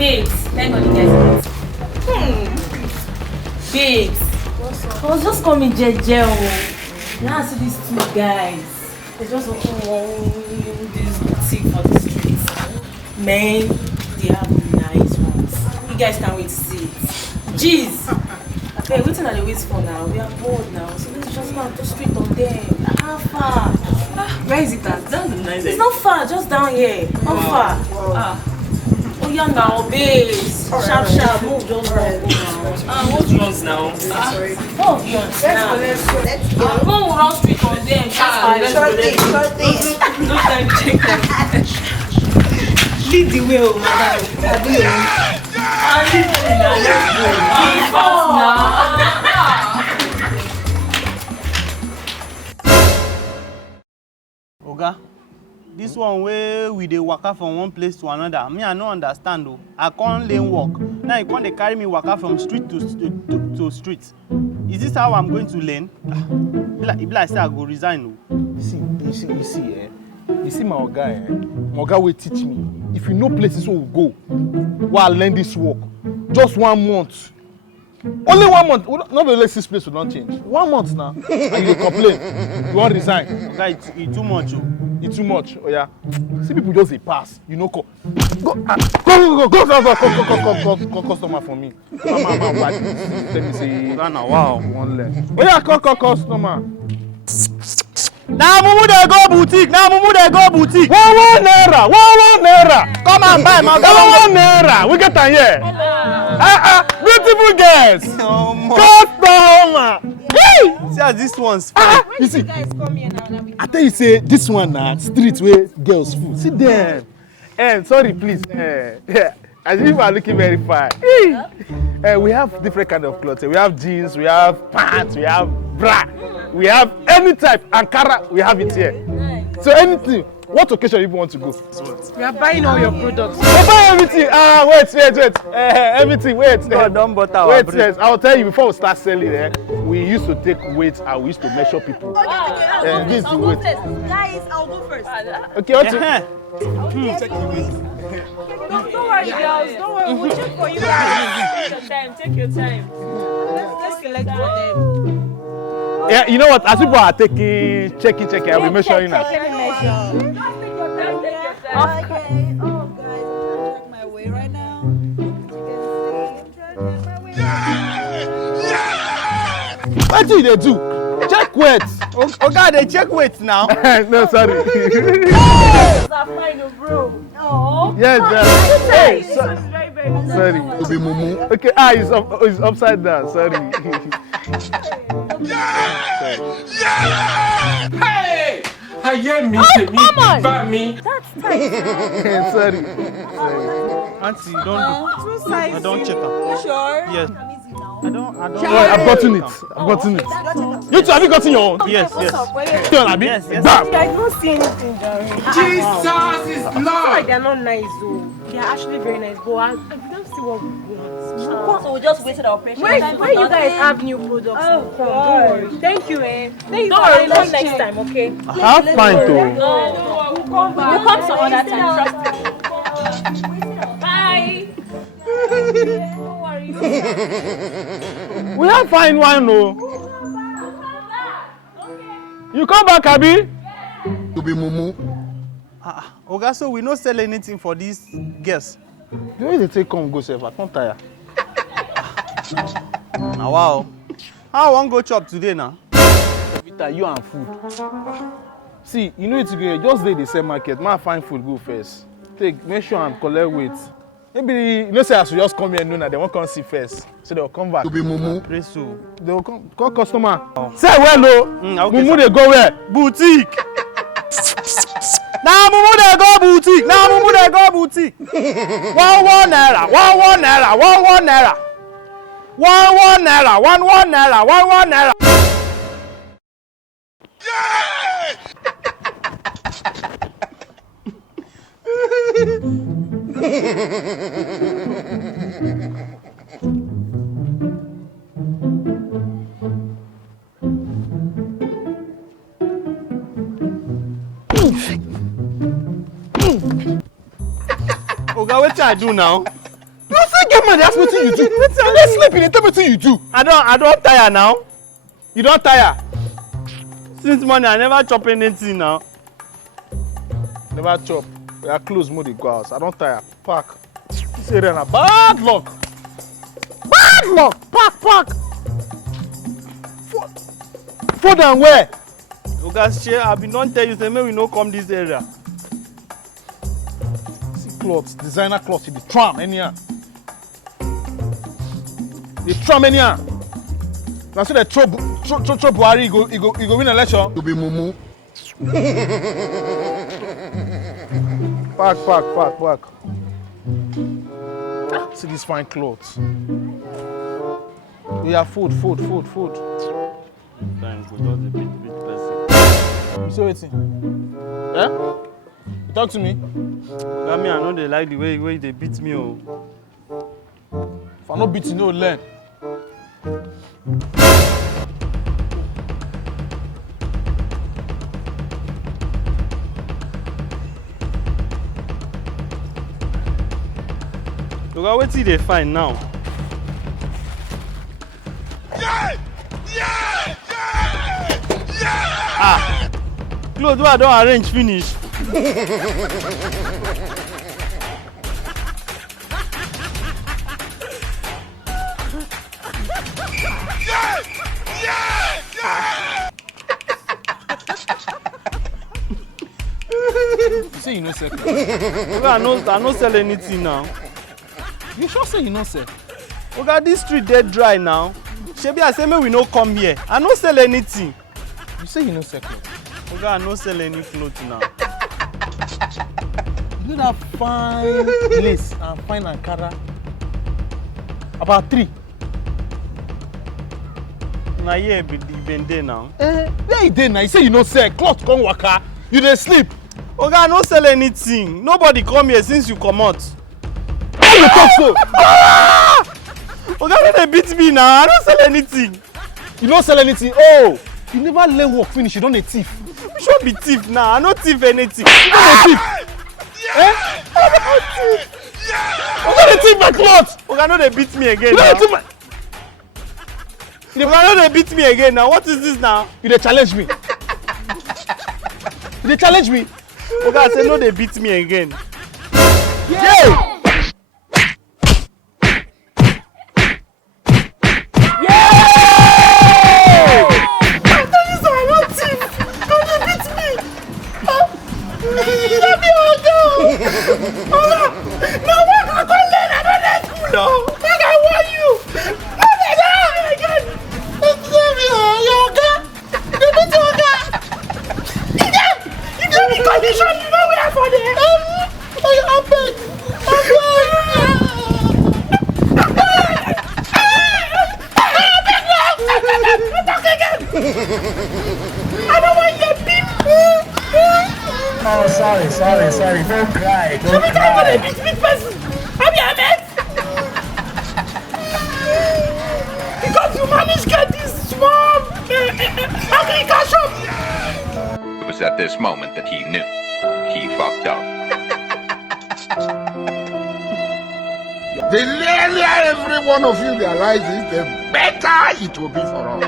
Babes, let me guys. Babes. What's up? I was just coming JJ. Now I see these two guys. They just open this boutique for the streets. Man, they have nice ones. You guys can't wait to see it. Jeez. Okay, waiting at the wait for now. We are bored now. So let's just go on the street on them. How far? Where is it at? That's nice. It's not far, just down here. How far? Wow. Oh yeah now, babes. Sharp, move, just right. What's wrong now? Sorry. Oh, yeah. Let's go. Go run street on them. Short this. No time to check that. Lead the way, oh, madam. Oga, this one where we dey waka from one place to another, me I no understand though. I can't lane walk. Now you can't carry me waka from street to street. Is this how I'm going to lane? It be like say I go resign. You see, my oga, my oga will teach me. If you know places where we go, where I learn this work, just 1 month. Only 1 month. Not the latest place will not change. 1 month now, and you complain. You want resign? Okay, it's too much. It's too much. Oh yeah. See people just they pass. You know, go customer for me. Mama, what? Let me say. Wow. One leg. Oh yeah, call customer. Now Mumu dey go boutique. 1 naira. Come and buy my 1 naira. We get am here. Beautiful girls. Customer. Hey! See how this one's You see, I tell you say this one na street where girls full. See them. Sorry, please. As if you are looking very fine. We have different kind of clothes. We have jeans, we have pants, we have bra, we have any type. Ankara, we have it here. So anything. What occasion you want to go? We are buying all your products. We buy everything. Wait. Everything. Wait. God, don't butter Wait. Yes. I'll tell you before we start selling. We used to take weight and we used to measure people. This is the weight. Guys, I'll go first. Okay. What? Don't worry, girls. Don't worry. We'll check for you guys. Take your time. Let's select for them. Yeah. You know what? As people are checking, I'll be measuring now. Let me measure. Okay. Oh, guys, I'm trying to check my weight right now. You can see. I'm trying to check my weight. What do they do? Check weight. Okay, they check weight now. No, sorry. Those are fine, bro. Oh. Yes. Hey, This one is very, very nice. sorry. Okay. It's upside down. Sorry. Hey! I hear me. come on. Me. That's tight. Sorry. Auntie, don't do. I don't check her. You sure? Yes. I don't. I've gotten it. You two, have you gotten your own? Yes. Yes. Yes. Bam. I don't see anything, darling. Jesus is Like Lord. they're not nice, though. They're actually very nice, but I don't see what we want. So we just waited our operation. Where you guys have new products? Oh, Come, God. don't worry. Thank you, Thank you. Don't worry, Let's come next check. time, okay? Have fine too. No, we'll come some other time. Trust me. Bye. Don't worry. We have fine wine, no. You come back, Abi. Oga, so we no sell anything for these girls. The way they take come go sef, I can't tire. Now wow. How I wan go chop today now? Vita, you and food. See, you know it together. Just dey the same market. Man, find food go first. Make sure and collect weight. Maybe you know say I should just come here noon and they won't come see first, so they will come back. Preso. They will come call customer. Say well, no. Okay, Mumu sir. they go where? Boutique. Now Mumu they go boutique. 1 naira. 1 naira. 1 naira. Oga, wetin I do now? say get mad, that's what you do. You dey sleep, you dey tell me what you do. I don't tire now. You don't tire. Since morning, I never chop anything now. Never chop. We are close, more dey go house. I don't tire. Park. This area na bad luck. Bad luck. Park. Food and where? Oga Shey, I been don tell you say make we no come this area. See clothes, designer clothes, you dey tram anyhow. Dey tram anyhow. Na so dey throw Buhari, he go win election. To be mumu. Park. See these fine clothes. We have food. Thank you, just a bit person. You say wetin? Eh? You talk to me? Oga, me, I know they like the way they beat me. Oh. If I no beat you, no learn. Oga, wetin they find now? Clothes wey I don arrange finish. You say you no sell clothes. Oga, I no sell anything now. You sure say you no sell? Oga, this street dead dry now. Shebi I say make we no come here. I no sell anything. You say you no sell clothes. Oga, I no sell any clothes now. You know that fine lace and fine Ankara? About 3. Na here be been there now. Where you dey now? You say you no sell cloth come waka. You dey sleep. Oga, I no sell anything. Nobody come here since you comot. How you talk so? Oga, no dey beat me now. I no sell anything. You no sell anything? Oh! You never learn work finish, you don dey thief. You should be thief now. I no thief anything. You don dey thief. You don dey thief my cloth. Oga, no dey beat me again You don now. dey thief my. Oga, no dey beat me again now. What is this now? You dey challenge me. You dey challenge me. Oga, I say no dey beat me again. Yeah. Oh, sorry. Don't cry. Don't cry. Because you manage get this small African shop. It was at this moment that he knew he fucked up. The earlier every one of you realizes, the better it will be for us.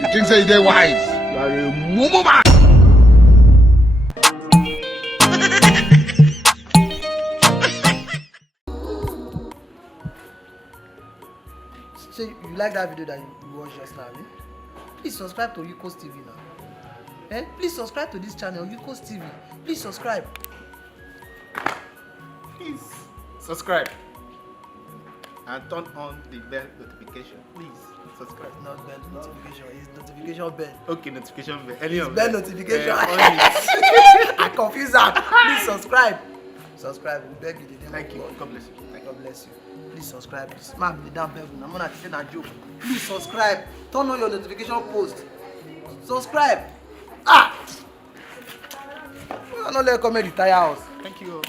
You think say they're wise? You are a mumu man. So you like that video that you watched just now? Please subscribe to Yukos TV now. Please subscribe to this channel, Yukos TV. Please subscribe. Please subscribe and turn on the bell notification. Please subscribe. Not bell notification, it's notification bell. Okay, notification bell. Any It's of bell them. notification. On it. I confuse that. Please subscribe. Subscribe. We beg you. Thank you. God bless you. God bless you. Please subscribe. Please. Man, the damn bell. I'm gonna say that joke. Please subscribe. Turn on your notification post. Subscribe. Ah! I'm not let come retire house. Thank you.